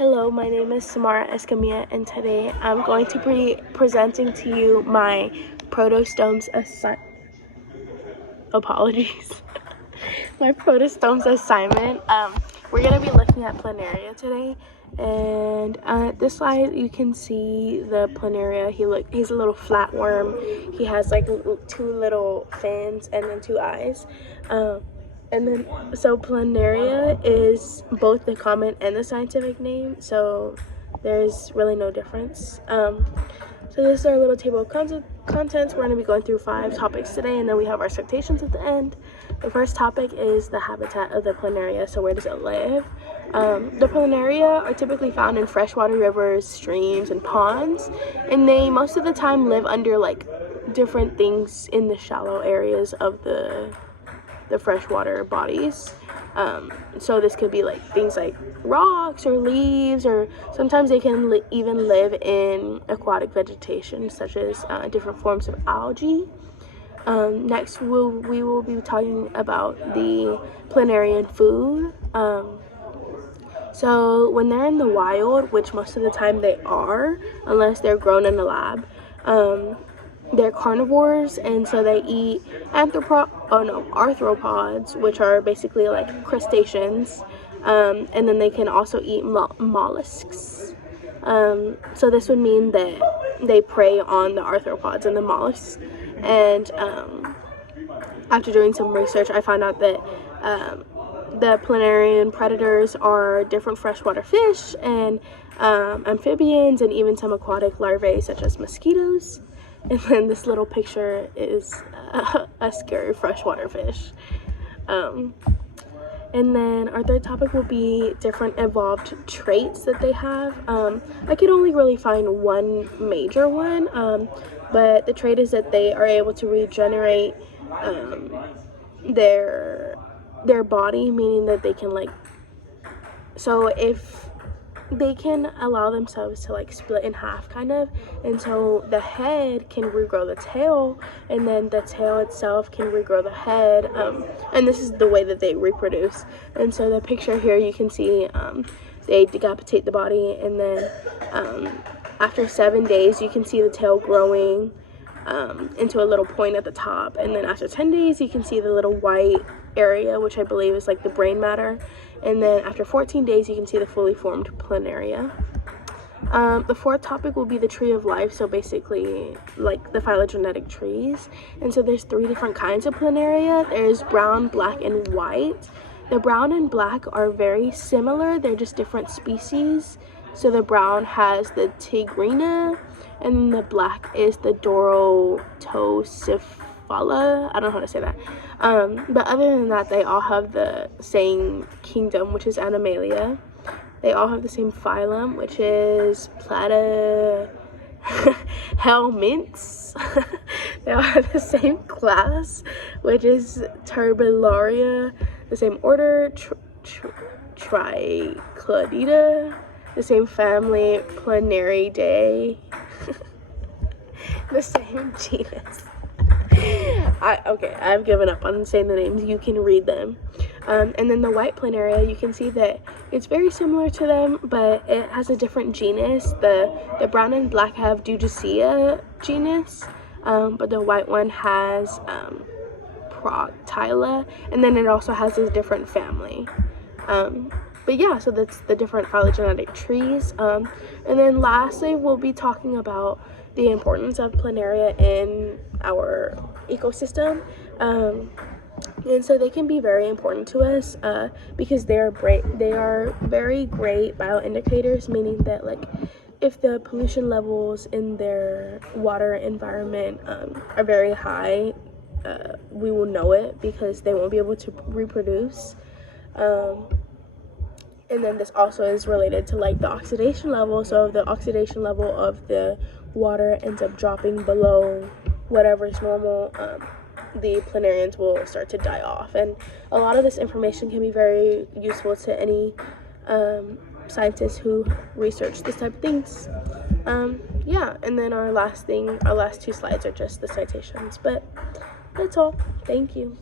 Hello, my name is Samara Escamilla, and today I'm going to be presenting to you my protostomes my protostomes assignment. We're going to be looking at Planaria today, and this slide you can see the Planaria. He's a little flatworm. He has like two little fins and then two eyes. So Planaria is both the common and the scientific name, so there's really no difference. So this is our little table of contents. We're going to be going through 5 topics today, and then we have our citations at the end. The first topic is the habitat of the Planaria, so where does it live? The Planaria are typically found in freshwater rivers, streams, and ponds, and they most of the time live under like different things in the shallow areas of the freshwater bodies. So this could be like things like rocks or leaves, or sometimes they can even live in aquatic vegetation such as different forms of algae. Next we will be talking about the Planarian food. So when they're in the wild, which most of the time they are unless they're grown in a lab, they're carnivores, and so they eat arthropods, which are basically like crustaceans, and then they can also eat mollusks. So this would mean that they prey on the arthropods and the mollusks. And after doing some research, I found out that the Planarian predators are different freshwater fish and amphibians, and even some aquatic larvae such as mosquitoes. And then this little picture is a scary freshwater fish. And then our third topic will be different evolved traits that they have. I could only really find one major one, but the trait is that they are able to regenerate their body, meaning that they can so if they can allow themselves to split in half kind of, and so the head can regrow the tail, and then the tail itself can regrow the head, and this is the way that they reproduce. And so the picture here you can see they decapitate the body, and then after 7 days you can see the tail growing into a little point at the top, and then after 10 days you can see the little white area, which I believe is like the brain matter, and then after 14 days you can see the fully formed Planaria. The fourth topic will be the tree of life, so basically like the phylogenetic trees. And so there's 3 different kinds of Planaria. There's brown, black, and white. The brown and black are very similar, they're just different species. So the brown has the Tigrina, and the black is the Dorotosiphala. I don't know how to say that. But other than that, they all have the same kingdom, which is Animalia. They all have the same phylum, which is Platyhelminths. They all have the same class, which is Turbellaria. The same order, Tricladidae. The same family, Planaridae. The same genus. I've given up on saying the names. You can read them. And then the white Planaria, you can see that it's very similar to them, but it has a different genus. The brown and black have Dugicea genus, but the white one has Proctyla, and then it also has a different family. But yeah, so that's the different phylogenetic trees. And then lastly, we'll be talking about the importance of Planaria in our ecosystem. And so they can be very important to us because they are very great bioindicators, meaning that if the pollution levels in their water environment are very high, we will know it because they won't be able to reproduce. And then this also is related to the oxidation level. So if the oxidation level of the water ends up dropping below whatever is normal, the Planarians will start to die off. And a lot of this information can be very useful to any scientists who research this type of things. Yeah, and then our last 2 slides are just the citations, but that's all. Thank you.